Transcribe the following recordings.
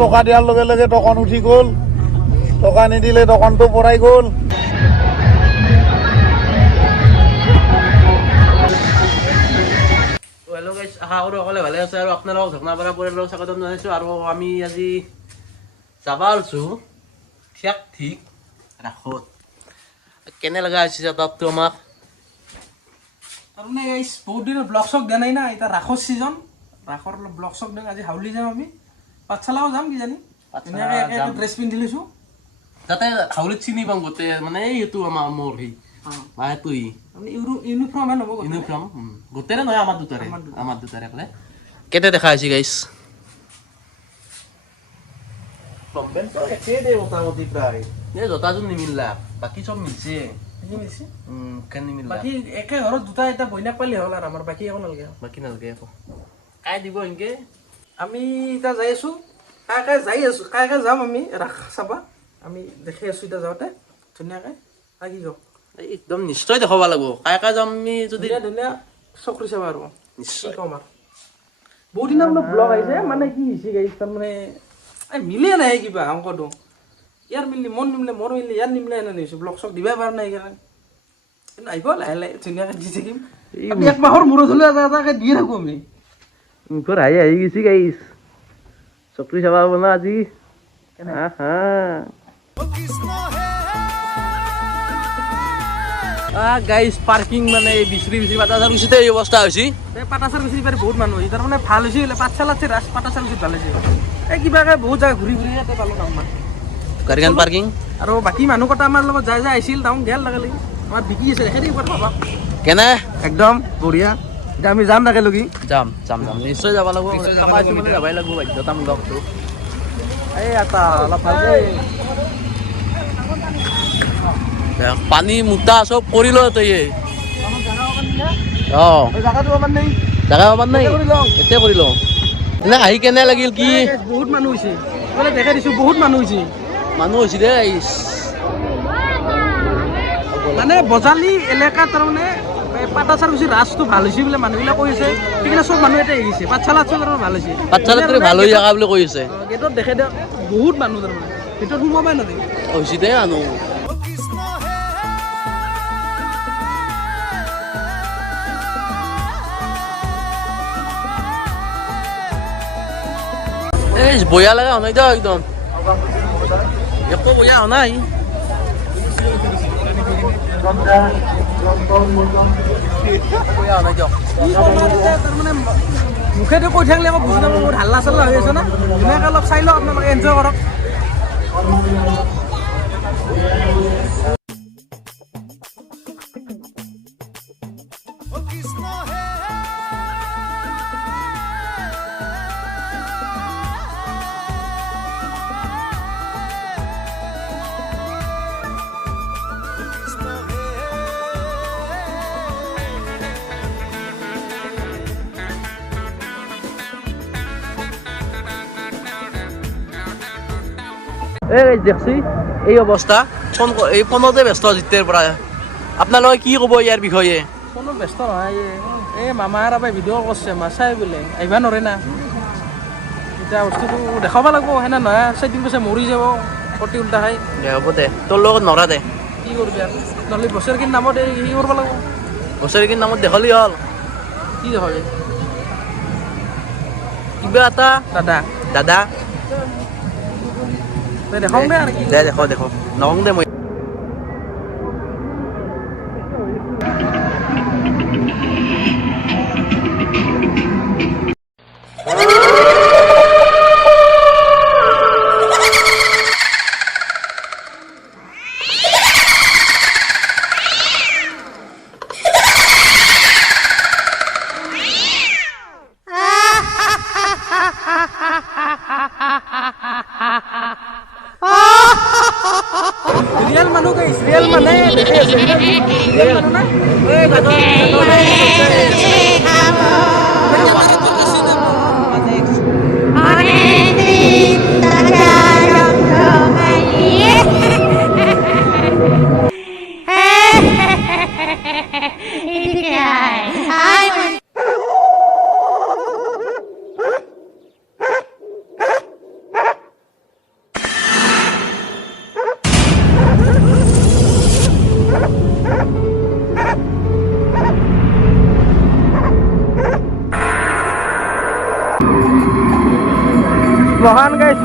টকা দিয়াৰ লগে লগে টকন উঠি গ'ল, টকা নিদিলে টকনটো পৰাই গ'ল। হেল্ল' গাইছ, আশা কৰোঁ সকলোৱে ভালে আছে আৰু আপোনালোকক ঝৰ্ণাপাৰা পৰিয়ালৰ স্বাগতম জনাইছোঁ। আৰু আমি আজি যাব ওলাইছোঁ ঠিক ৰাসত। কেনে লগা হৈছে তাততো আমাক তাৰমানে এই বহুত দিনৰ ব্লগ চক দিয়া নাই না, এতিয়া ৰাসৰ ছিজন, ৰাসৰ ব্লগ চক দিওঁ। আজি হাউলি যাম আমি, পাঠশালাও যাম কিজানি। ধুনীয়াকৈ একে ড্ৰেছ পিন্ধি লৈছোঁ যাতে হাউলিত চিনি পাম গোটেই, মানে এইটো আমাৰ মোৰ সেই সেইটো ইউনিফৰ্ম হ'ব, ইউনিফৰ্ম গোটেইৰে নহয়, আমাৰ দুটাৰে বোলে। কেনে দেখা হৈছে গাইছ? মোটামুটি প্ৰায় এই জোতাযোৰ নিমিলা, বাকী চব মিলছে। বাকী একে ঘৰত দুটা এটা বইনাক পালি হ'ল আৰু আমাৰ বাকী একো নালাগে, বাকী নালাগে একো। কাই দিব এনেকে? আমি এতিয়া যাই আছোঁ, কাই যাম আমি ৰাস চাব। আমি দেখি আছোঁ এতিয়া যাওঁতে ধুনীয়াকৈ লাগি যাওঁ, একদম নিশ্চয় দেখাব লাগিব। কাই যাম আমি, যদি ধুনীয়া চকৰি চাবা আৰু নিশ্চয় কম আৰু। বহুত দিনৰ মানে ব্লগ আহিছে, মানে কি হৈছে গাইছ, তাৰমানে মিলে নাই কিবা অংকটো। ইয়াৰ মিলিলে মন নিমিলে, মোৰ মিলিলে ইয়াৰ নিমিলে, এনে নিছোঁ। ব্লগ চক দিবই পৰা নাই সেইকাৰণে। কিন্তু আহিব লাহে লাহে ধুনীয়াকৈ দি থাকিম। এক মাহৰ মূৰত হ'লে এটাকৈ দিয়ে থাকোঁ আমি। মুখৰ আহি গৈছে গাইছ, চকৰি চাব পাব না আজি। গাইছ পাৰ্কিং মানে বিচৰি পাটাচাৰ গুচিতে এই অৱস্থা হৈছে। পাটাচাৰ গুচি পাৰি বহুত মানুহ হৈছে, তাৰমানে ভাল হৈছে। পাঠশালাত পাটাচাৰ গুচি ভাল হৈছে। এই কিবাকৈ বহুত জেগা ঘূৰি ইয়াতে পালোঁ টাউনমান গাড়ীখন পাৰ্কিং। আৰু বাকী মানুহ কটা আমাৰ লগত যাই আহিছিল টাউন গেল লগে আমাৰ বিকি আছে, সেইখিনি ওপৰত পাবা কেনে একদম বঢ়িয়া। এতিয়া আমি যাম তাকে লগি, যাম নিশ্চয় যাব লাগিব। মানে যাবই লাগিব, বাধ্যতামূলকটো। এই এটা অলপ ভালকে পানী মুটা চব কৰি ল তই। জাগাটো আমাৰ নেই, জাগা পাবাৰ নাই, এতিয়া কৰি লওঁ। এনে আহি কেনে লাগিল কি? বহুত মানুহ হৈছে, দেখাই দিছোঁ বহুত মানুহ হৈছে। মানুহ হৈছে দে মানে বজালি এলেকাত তাৰমানে পাটাচাৰ গুচি ৰাসটো ভাল হৈছে বোলে মানুহবিলাক কৈ আছে। সেইকাৰণে চব মানুহ এতিয়া আহিছে। পাঠশালাত চব ভাল হৈছে, পাঠশালাত ভাল হৈ জেগা বুলি কৈ আছে। গেটত দেখাই দিয়ক বহুত মানুহ, তাৰমানে ভিতৰত সোমাবই নোৱাৰি হৈছে দে মানুহ। এই বয়া লগা হোৱা নাই দিয়ক, একদম একো বয়া হোৱা নাই। তাৰমানে মুখেদি কৈ থাকিলে আকৌ বুজি নাপাব, বহুত হাল্লা চাল্লা হৈ আছে না। ধুনীয়াকৈ অলপ চাই লওক, আপোনালোকে এনজয় কৰক। এই দেখছি এই অৱস্থা, এই ফোনতে ব্যস্ত যেতিয়াৰ পৰা। আপোনালোকে কি ক'ব ইয়াৰ বিষয়ে? কোনো ব্যস্ত নহয়, এই মামাৰ আবাই ভিডিঅ' কৰিছে, মাছাই বোলে আহিব নোৱাৰে না। এতিয়া বস্তুটো দেখাব লাগিব, সেনে নহয় চাইডিং কৈছে মৰি যাব প্ৰতি উল্টা খাই। দে হ'ব দে, তোৰ লগত নৰা দে। কি কৰিবি আৰু, নহ'লে বছৰকিন নামত এই হেৰি কৰিব লাগিব। বছৰেকিন নামত দেখালি হ'ল। কি দেখাবি? কিবা এটা দাদা দেখাওঁ দে আৰু কি দে, দেখো নকওঁ দে মই। রিয়েল মানুহ গাইছ, রিয়েল মানে দেখে আছে, রিয়েল মানুহ না শ্মশান গাইছ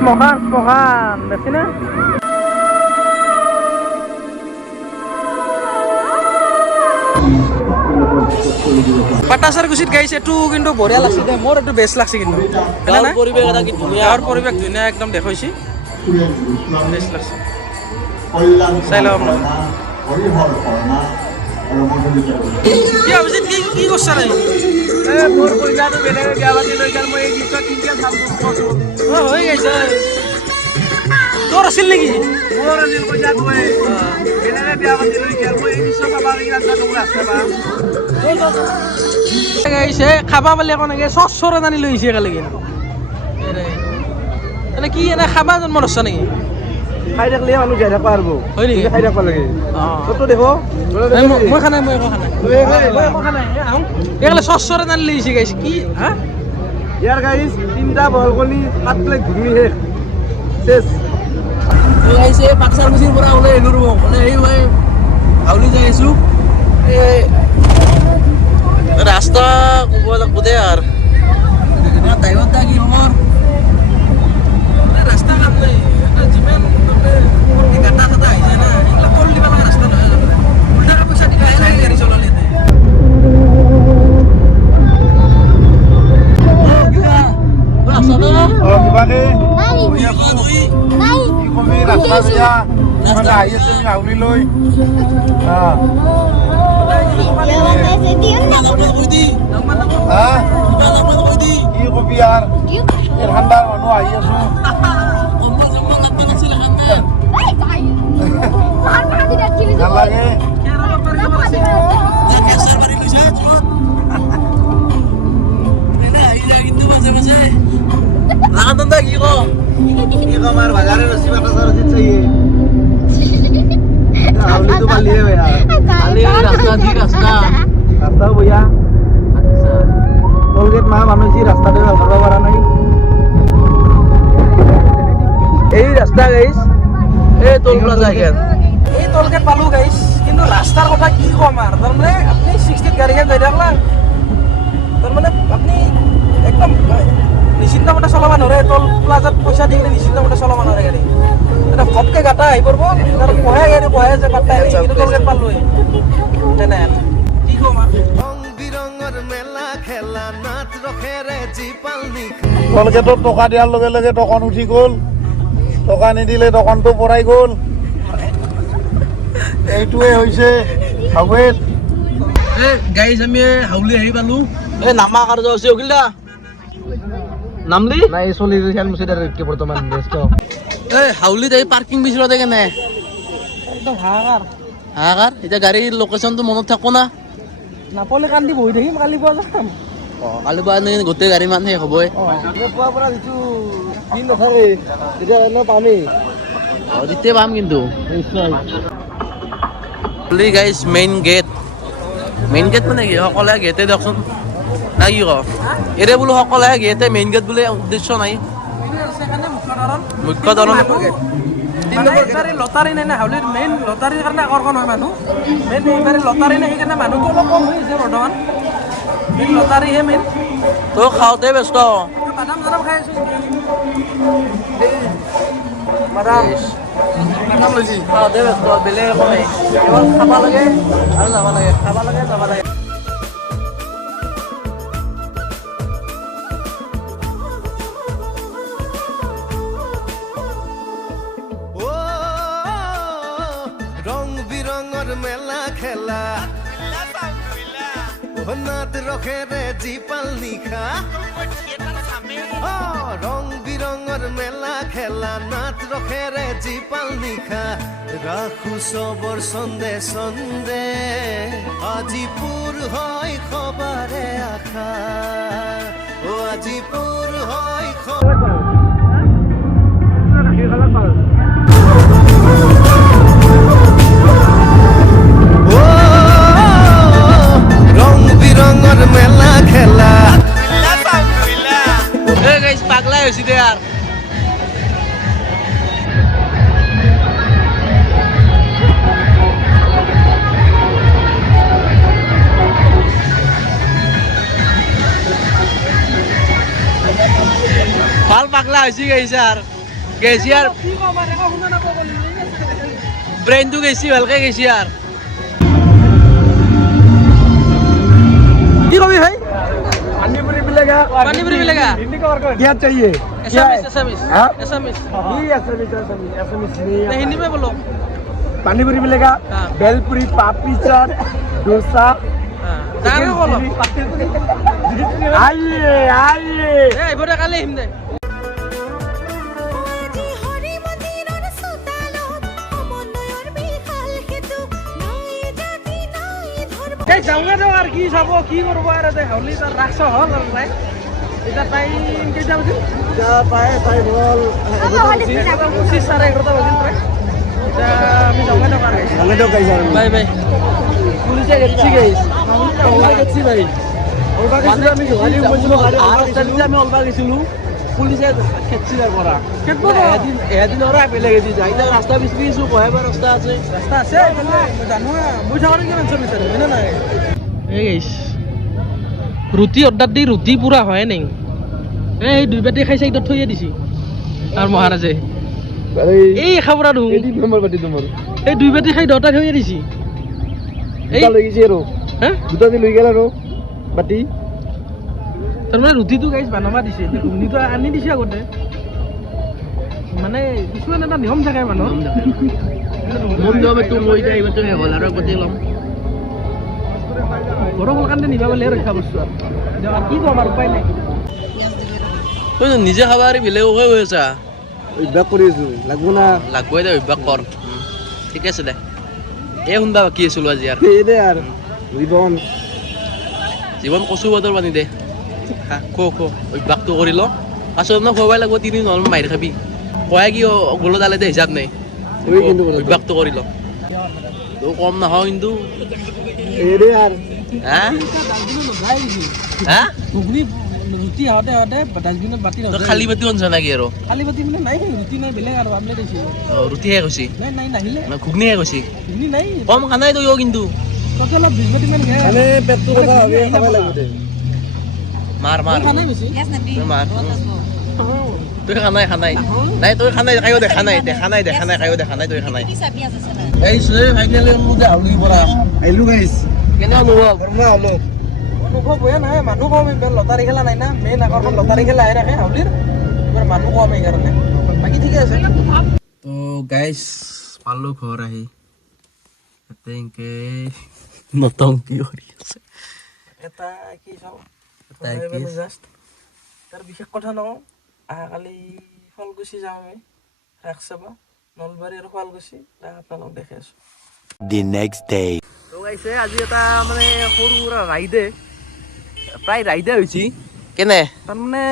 শ্মশান দেখছি না পাটাচাৰকুচিত গাইছে এইটো কিন্তু বঢ়িয়া লাগছে দে মোৰ এইটো বেষ্ট লাগছে কিন্তু গাঁৱৰ পৰিৱেশ এটা কি ধুনীয়া গাঁৱৰ পৰিৱেশ ধুনীয়া একদম দেখুৱাইছে বেষ্ট লাগছে চাই লওঁ আপোনাক কি অভিজিত কি কৰিছা নাই মোৰ পইচাটো বেলেগে বিয়া পাতি লৈ গ'ল মই এই গীতটো কিনকে চাম হৈ গৈছে তোৰ আছিল নেকি মোৰ আছিল পইচা মই বেলেগে বিয়া পাতি লৈ গ'ল মই এই দৃশ্য চাব লাগি ৰাস্তাটো ৰাস্তা বা গাইছে খাবা বুলি একো নাগে চৰ আনি লৈ আহিছে একেলগে এনে কি এনে খাবা জন্ম ধৰছা নেকি খাই থাকিলে মানুহ জীয়াই থাকিব পাৰিব হয় নেকি খাই থাকিব লাগে তোৰতো দেখো মই খা নাই মই একো খা নাই এইগিলা চৰ আনি লৈ আহিছে গাইছে কি হা ইয়াৰ গাড়ীত 3টা বহল কলি 7 প্লেট ঘুগনি শেষ গাইছে পাটাচাৰকুচিৰ পৰা ওলাই আহিলোঁ ৰ'ব মানে এই মই হাউলি যাই আছোঁ ৰাস্তা ক'ব লাগিব দে আৰু টাইমত দা কি মোৰ ৰাস্তা কাম নাই যিমান গাটা চাটা আহিছে না এইগিলা কৰি দিব লগা ৰাস্তা নহয় উল্টাকে পইচা দিবাহে লাগে গাড়ী চলালে কিবাকে Này, này, কি কবি ৰাস্তা বেয়া মানে আহি আছে আমি হাউলি লৈ giờ bạn này sẽ tiến nhập কি কবি আৰু Kiếm এই ঠাণ্ডাৰ মানুহ আহি আছো Đấy, trời Bạn nào thì đặt chili ভাল লাগে Nó đi লাগান কি কো আমাৰ বাজাৰে ৰসি পাটাচাৰকুচিত চাইয়ে হাউলিটো পালিয়ে বেয়া পালি ৰাস্তা দি ৰাস্তা ৰাস্তাও বঢ়িয়া আচ্ছা টোলগেট মা মানুহ যি ৰাস্তাটো ভাল কৰিব পৰা নাই এই ৰাস্তা গাইছ এই টোল প্লাজা এখান এই টোলগেট পালোঁ গাইছ কিন্তু ৰাস্তাৰ কথা কি ক'ম আৰু তাৰমানে আপুনি 60ত গাড়ীখন যাই থাকলা তাৰমানে আপুনি একদম নিশ্চিন্ত মতে চলাব নোৱাৰে টোল প্লাজাত পইচা দি কিনে নিশ্চিন্ত মতে চলাব নোৱাৰে গাড়ী এটা ঘপকে গাটা আহি পৰিব আৰু বহে গাড়ী বহে যে পাত্তাই নাই কিন্তু টোলগেট পালোঁ তেনে কি ক'ম টোলগেটত টকা দিয়াৰ লগে লগে টকন উঠি গ'ল টকা নিদিলে টকনটো পৰাই গ'ল এইটোৱে হৈছে হাৱেত গাইজ আমি হাউলি আহি পালো এই নামা কাৰ্য হৈছে অখিলা নামলি নাই চলি খেল মুচি কি বৰ্তমান ব্যস্ত এই হাউলিত এই পাৰ্কিং বিচাৰোঁতে কেনে একদম হাহাকাৰ হাহাকাৰ এতিয়া গাড়ীৰ লোকেশ্যনটো মনত থাকো না নাপালে কান্দি বহি থাকিম কালি পুৱা যাম কালি পৰা গোটেই গাড়ী মান শেষ হ'বই পুৱাৰ পৰা যিটো দিন নাথাকে তেতিয়া পামেই তেতিয়া পাম কিন্তু হাউলি গাইজ মেইন গেট মানে কি সকলোৱে গেটে দিয়কচোন না কি ক এৰে বোলো সকলোৱে গেটে মেইন গেট বোলে উদ্দেশ্য নাই মুখ্য ধৰণ লটাৰী নাই না হাউলিৰ মেইন লটাৰীৰ কাৰণে আকৰ্ষণ হয় মানুহ মেইন এইবাৰে লটাৰী নাই সেইকাৰণে মানুহটো অলপ কম হৈ আছে বৰ্তমান মেইন লটাৰীহে মেইন তই খাওঁতে ব্যস্ত বাদাম চাদাম খাই আছোঁ বাদাম লৈছি খাওঁতে ব্যস্ত বেলেগ একো নাই কেৱল খাব লাগে আৰু যাব লাগে খাব লাগে যাব লাগে মেলা খেলা নাত ৰখেৰে জীপাল নিশা ৰং বিৰঙৰ মেলা খেলা নাত ৰখেৰে জীপাল নিশা ৰাখো চবৰ চন্দে চন্দে আজি পুৰ হয় খবাৰে আশা আজি পুৰ হয় মেলা খেলা পাগলাই হৈছি দে আৰ ভাল হৈছে গৈছে আৰু গেছি আৰু কি কম আৰু একো শুনা নাপাব ব্ৰেইনটো গেছি ভালকে গেছি আৰু কি কবি ভাই पानी पूरी मिलेगा पानी पूरी मिलेगा हिंदी का और क्या चाहिए एसएमएस हाँ? एसएमएस नहीं एसएमएस नहीं हिंदी में बोलो पानी पूरी मिलेगा हाँ। भेलपुरी पापड़ी चाट डोसा জানো বলো आइए आइए এই বড় কালে হিম দে আজি হৰি মন্দিৰৰ চোতালত সমন্বয়ৰ বিশাল সেতু নাই জাতি নাই ধৰ্ম এই যাওঁগে তো আৰু কি চাব কি কৰিব আৰু দে হলি তাৰ ৰাস হল আৰু নাই এটা টাইম কেইটা বাজিল टाइम हॉल 11:30 বাজিল প্ৰায় এতিয়া আমি যাওঁগে তো আৰু हमें तो कैसा বাই বাই পুলিশে গেছি গাইস আমৰা গেছি ভাই আমি অলবা গেছিলো পুলিচে খেচিলে পৰা কেতব এদিন ওৰা বেলেগ এদি যায় এতিয়া ৰাস্তা বিচৰিছো কহেবা ৰাস্তা আছে ৰাস্তা আছে মানে জানো মই যাওঁগে কিমান চলিছে হয় না এই গাইস ৰুটি অৰ্ডাৰ দি ৰুটি পুৰা হয় নাই এই দুই বাটি খাইছে ইত থৈয়ে দিছি তাৰ মহাৰাজে এই খাবৰা দু नंबर बाटी तुम्हारे এই দুই বাটি খাই দটা থৈয়ে দিছি এই लगी छे रो হা দুটা দি লই গেলা रो बाटी তাৰমানে ৰুটিটো গাইছ বনাবা দিছে ঘুগনিটো আনি দিছে আগতে মানে কিছুমান এটা নিয়ম থাকে মানুহৰ মন যাবে তো মই যাই তো হ'ল আৰু গতি লম গৰমৰ কাৰণে নিবা বুলি ৰক্ষা বস্তু আৰু কি কম আৰু উপায় নাই তই নিজে খাবা আৰু বেলেগক হৈ আছা অভ্যাস কৰি আছো লাগব না লাগবই দে অভ্যাস কৰ ঠিক আছে দে এই শুনবা বাকী আছিলো আজি আৰু এই দে আৰ ৰিবন জীৱন কচু বদল বানি দে খা খো অভ্যাসটো কৰি ল পাছত ন খোৱাই লাগব 3 দিন নহ'লে মাইৰ খাবি কয় কি গলো দালে দে হিচাপ নাই অভ্যাসটো কৰি ল তো কম নহয় কিন্তু এই দে আৰ হা হা ঘুগনি ৰুটি আহোঁতে ডাষ্টবিনত বাতি তই খালী বাতি অনছ নেকি আৰু খালী বাতি মানে নাই ৰুটি নাই বেলেগ আৰু আমলেট দিছে ৰুটিহে কৈছি নাই নাহিলে ঘুগনিহে কৈছি ঘুগনি নাই কম খানাই তই কিন্তু তই অলপ 20 বাটি মান খাই মানে পেটটো কথা হবে খাব লাগব দে মাৰ খানাই বেছি তই মাৰ তই খানাই নাই তই খানাই খাইও দেখা নাই খাইও দেখা নাই তই খানাই এই চুৰে ফাইনেলি মোক দে আউলি পৰা আইলু গাইস কেনে অনুভৱ গৰমা হলো অনুভৱ হয় নহয় মানুহ কম ইমান লটাৰী খেলা নাই না মেইন আকৰ্ষণ লটাৰী খেলা আহি ৰাখে হাউলিৰ এবাৰ মানুহ কম এইকাৰণে বাকী ঠিকে আছে তো গাইস পালো ঘৰ আহি তাতে ইনকে নতংকি কৰি আছে এটা কি চাওঁ এটা কি? জাষ্ট তাৰ বিশেষ কথা নকওঁ অহাকালি শুৱালকুছি যাওঁ আমি ৰাস চাব নলবাৰী আৰু শুৱালকুছি তাক আপোনালোকক দেখাই আছোঁ The next day. তো গাইছে আজি এটা মানে সৰু সুৰা ৰাইডে প্ৰায় ৰাইডে হৈছে কেনে তাৰমানে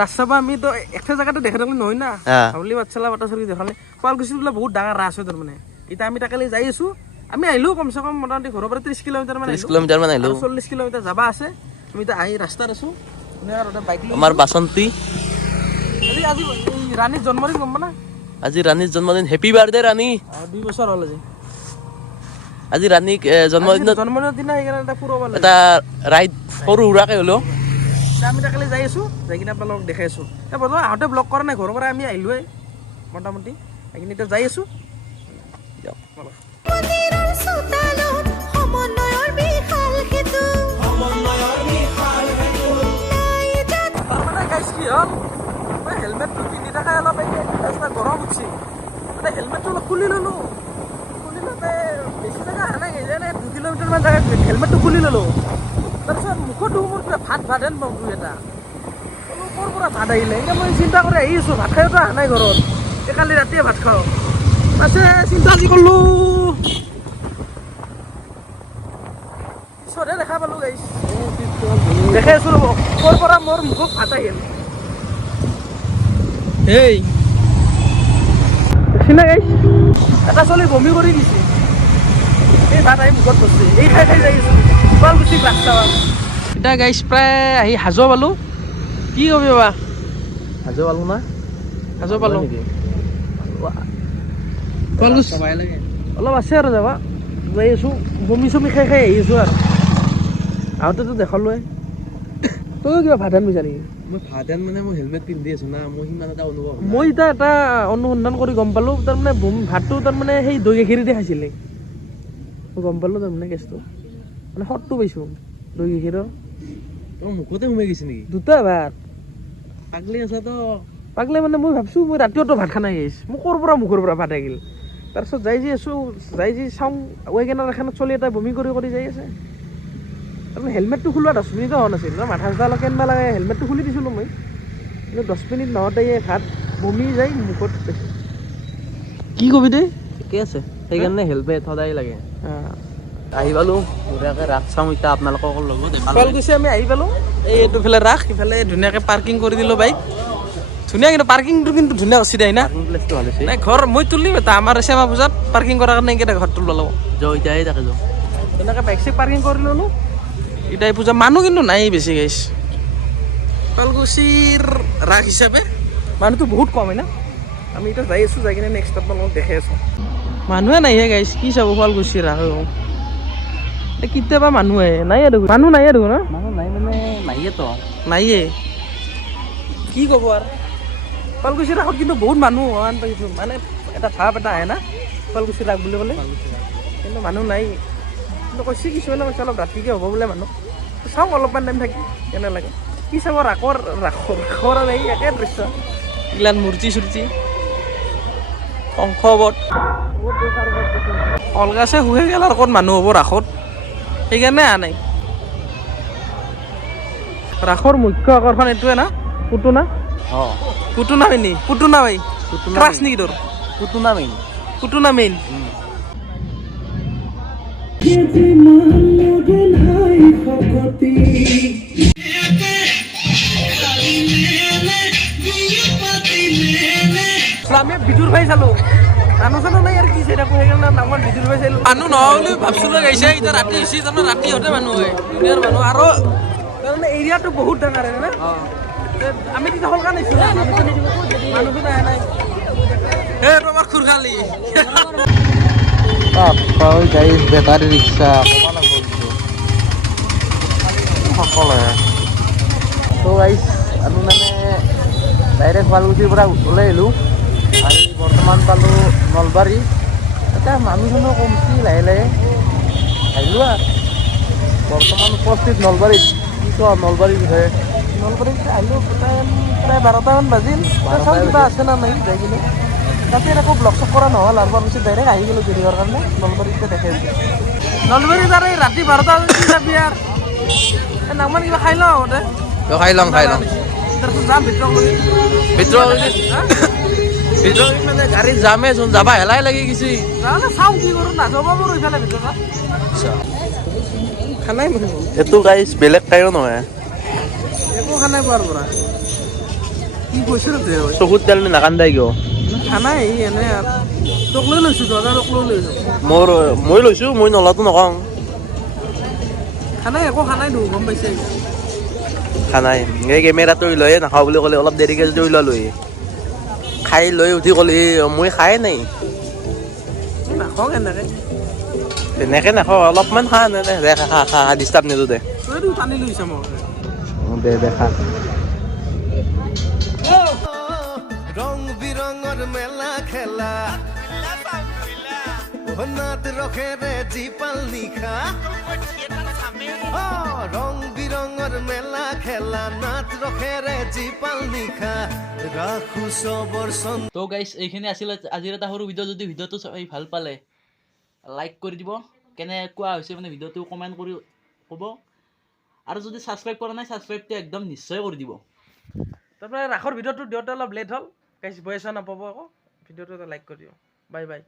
ৰাস চাব আমিতো একটা জেগাতে দেখা থাকলে নহয় না হাউলি বাটচালা বাটাচলি দেখালে শুৱালকুছিত বোলে বহুত ডাঙৰ ৰাস হয় তাৰমানে এতিয়া আমি তাকালি যাই আছোঁ আমি আহিলোঁ কমচে কম মোটামুটি ঘৰৰ পৰা 30 কিলোমিটাৰ মান 30 কিলোমিটাৰ মান আহিলো 40 কিলোমিটাৰ যাবা আছে আমি এতিয়া আহি ৰাস্তাত আছোঁ বাইক লৈ আমাৰ বাসন্তী আজি এই ৰাণীৰ জন্মদিন গম পালা আজি ৰাণীৰ জন্মদিন হেপী বাৰ্থডে ৰাণী 2 বছৰ হ'ল আজি আজি ৰাণীক জন্মদিনত জন্মদিনৰ দিনা সেইকাৰণে এটা ফুৰাব লাগে এটা ৰাইড সৰু সুৰাকে হ'লেও আমি তাকালি যাই আছোঁ যাই কিনে আপোনালোকক দেখাই আছোঁ বৰ্তমান আহোঁতে ব্লগ কৰা নাই ঘৰৰ পৰা আমি আহিলোঁৱে মোটামুটি এইখিনি এতিয়া যাই আছোঁ মন্দিৰৰ চোতালত সমন্বয়ৰ বিশাল সেতু নাই জাতি তাৰমানে গাইছ কি হ'ল মই হেলমেটটো পিন্ধি থাকাই অলপ ৰাস্তা গৰম উঠছি মানে হেলমেটটো অলপ খুলি ল'লোঁ খুলি ল'লে বেছি জেগা অহা নাই যেনে 2 কিলোমিটাৰমান জেগা হেলমেটটো খুলি ল'লোঁ তাৰপিছত মুখতো মোৰ কিবা ভাত হেন পাওঁ দুই এটা ক'ৰ পৰা ভাত আহিলে এতিয়া মই চিন্তা কৰি আহি আছোঁ ভাত খাইতো অহা নাই ঘৰত এই কালি ৰাতিয়ে ভাত খাওঁ পাছে চিন্তা আজি কৰিলোঁ পিছতহে দেখা পালোঁ গাইছ দেখাই আছোঁ ৰ'ব ক'ৰ পৰা মোৰ মুখত ভাত আহিল এই দেখছিনা গাইছ এটা চলি বমি কৰি দিছে এই ভাত আহি মুখত বসছে এই খাই যাই আছোঁ শুৱালকুছি ৰাস্তা এতিয়া গাইছ প্ৰায় আহি হাজো পালোঁ কি কবি বাবা আজি পালো না হাজো পালোঁ শুৱালকুছি অলপ আছে আৰু যাবা যাই আছোঁ বমি চমি খাই আহি আছোঁ আৰু আহোঁতেতো দেখালোৱে তয়ো কিবা ভাত আনিছা নেকি মই ভাতেন মানে মই হেলমেট পিন্ধি আছো না মই সিমান এটা অনুভৱ মই এতিয়া এটা অনুসন্ধান কৰি গম পালোঁ তাৰমানে ভাতটো তাৰমানে সেই দৈ গাখীৰেদি খাইছিলে মই গম পালোঁ তাৰমানে কেছটো মানে সতটো পাইছোঁ দৈ গাখীৰৰ তোৰ মুখতে সোমাই গৈছে নেকি দুটা ভাত পাগলি আছা তো পাগলে মানে মই ভাবছোঁ মই ৰাতিওতো ভাত খানা আহিছোঁ মোক ক'ৰ পৰা মুখৰ পৰা ভাত আহিল তাৰপিছত যাই যি আছোঁ যাই যি চাওঁ ৱেগেনাৰ এখনত চলি এটা বমি কৰি যাই আছে তাৰমানে হেলমেটটো খোলোৱা 10 মিনিটো হোৱা নাছিল মাথা চাথা অলপ কেনবা লাগে হেলমেটটো খুলি দিছিলোঁ মই কিন্তু 10 মিনিট নহওঁতে ভাত বমি যাই মুখত পাইছোঁ কি কবি দেই ঠিকে আছে সেইকাৰণে হেলমেট সদায় লাগে আহি পালোঁ ধুনীয়াকৈ ৰাস চাওঁ এতিয়া আপোনালোকৰ লগত শুৱালকুছি আমি আহি পালোঁ এইটো ফালে ৰাস ইফালে ধুনীয়াকৈ পাৰ্কিং কৰি দিলোঁ বাইক ধুনীয়া কিন্তু পাৰ্কিংটো কিন্তু ধুনীয়া কৰিছে দেই না প্লেচটো ভাল হৈছে নাই ঘৰ মই তুলিম এটা আমাৰ শ্যামা পূজাত পাৰ্কিং কৰাৰ কাৰণে এইকেইটা ঘৰ তুলিব লাগিব যাওঁ এতিয়াই তাকে যাওঁ তেনেকৈ বাইক চাইক পাৰ্কিং কৰি ল'লোঁ ইটাই পূজা মানুহ কিন্তু নাই বেছি গাইছ শুৱালকুছিৰ ৰাস হিচাপে মানুহটো বহুত কম হয় না আমি এতিয়া যাই আছোঁ যাই কিনে নেক্সট আপোনালোকক দেখাই আছোঁ মানুহে নাইহে গাইছ কি চাব শুৱালকুছিৰ ৰাস কেতিয়াবা মানুহ আহে নাই দেখোন মানুহ নাই দেখোন না মানুহ নাই মানে নাইয়েতো নাইয়ে কি ক'ব আৰু শুৱালকুছিৰ ৰাসত কিন্তু বহুত মানুহ হোৱা পাইছোঁ মানে এটা ভাৱ এটা আহে না শুৱালকুছিৰ ৰাস বুলি ক'লে কিন্তু মানুহ নাই কিন্তু কৈছে কিছুমানে কৈছে অলপ ৰাতিকৈ হ'ব বোলে মানুহ চাওঁ অলপমান টাইম থাকি কেনে লাগে কি চাব ৰাসৰ আৰু এই একে দৃশ্য এইগিলান মূৰ্তি চূৰ্তি শংখবধ কলগাছে শুহে গেল আৰু ক'ত মানুহ হ'ব ৰাসত সেইকাৰণে অহা নাই ৰাসৰ মুখ্য আকৰ্ষণ এইটোৱে না পুতুনা অঁ পুতুনা মেইনি পুতুনা ভাই ক্ৰাছ নেকি তোৰ পুতুনা মেইন পুতুনা মেইন আমি বিদুৰ ভাই চালো মানুহ চানো নাই আৰু কি চাই থাকো সেইকাৰণে নামৰ বিদুৰ ভাই চালো মানুহ নহয় বুলি ভাবছিলো গাইছে এতিয়া ৰাতি হৈছে তাৰমানে ৰাতি হওঁতে মানুহ হয় দুনিয়াৰ মানুহ আৰু তাৰমানে এৰিয়াটো বহুত ডাঙৰ হয় না আমি তেতিয়া সলকা নাইছো মানুহটো নাই নাই এই তোমাৰ খুৰখালি গাড়ী বেটাৰী ৰিক্সা সকলোৱে তো গাইছ আমি মানে ডাইৰেক্ট শুৱালকুছিৰ পৰা ওলাই আহিলোঁ আহি বৰ্তমান পালোঁ নলবাৰী এতিয়া মানুহ চানুহ কমছি লাহে লাহে আহিলোঁ আৰু বৰ্তমান উপস্থিত নলবাৰীত কি কোৱা নলবাৰীৰ বিষয়ে নলবাৰীত আহিলোঁ প্ৰায় 12টামান বাজিল চাওঁ কিবা আছে না নাই যাই কিনে তাতে একো ব্লগ চক কৰা নহ'ল আৰু পিছত ডাইৰেক্ট আহি গ'লোঁ দেৰিৰ কাৰণে নলবাৰীতে দেখাই নলবাৰীত আৰু এই ৰাতি 12টা বাজি যাবি আৰু নামান কিবা খাই লওঁ আগতে খাই লওঁ তাৰপিছত যাম ভিতৰত মানে গাড়ীত যামেচোন যাবা হেলাই লাগি গৈছে যাওঁ চাওঁ কি কৰোঁ নাযাব পাৰোঁ ইফালে ভিতৰত খানাই এইটো গাইছ বেলেগ টাইৰো নহয় একো খানাই পোৱাৰ পৰা কি কৈছোঁ চকুত তেল নাকান্দাই কিয় খানাই এনে আৰু তোক লৈ লৈছোঁ দাদা তোক লৈ লৈছোঁ মই লৈছোঁ মই নলাটো নকওঁ খানাই একো খানাই দিওঁ গম পাইছে খানাই এই কেমেৰাটো লৈয়ে নাখাওঁ বুলি ক'লে অলপ দেৰিকৈ যদি ওলালোহি খাই লৈ উঠি ক'লে মই খাই নাই নাখাওঁ এনেকৈ তেনেকৈ নাখাওঁ অলপমান খা দে খা ডিষ্টাৰ্ব নিদিওঁ দে তইতো টানি লৈছা মোক দে খা রং বিরঙর মেলা খেলা নাত রখে রে জিপাল নিখা রং বিরঙর মেলা খেলা নাত রখে ৰে জিপাল নিখা ৰাখো চবৰ চন তো গাইছ এইখিনি আছিল আজিৰ এটা সৰু ভিডিঅ' যদি ভিডিঅ'টো চাই ভাল পালে লাইক কৰি দিব কেনেকুৱা হৈছে মানে ভিডিঅ'টো কমেণ্ট কৰি ক'ব আৰু যদি ছাবস্ক্ৰাইব কৰা নাই ছাবস্ক্ৰাইবটো একদম নিশ্চয় কৰি দিব তাৰপৰা ৰাসৰ ভিডিঅ'টো দিওঁতে অলপ লেট হ'ল গাইছ ভইচ নাপাব আকৌ ভিডিঅ'টো এটা লাইক কৰি দিওঁ বাই বাই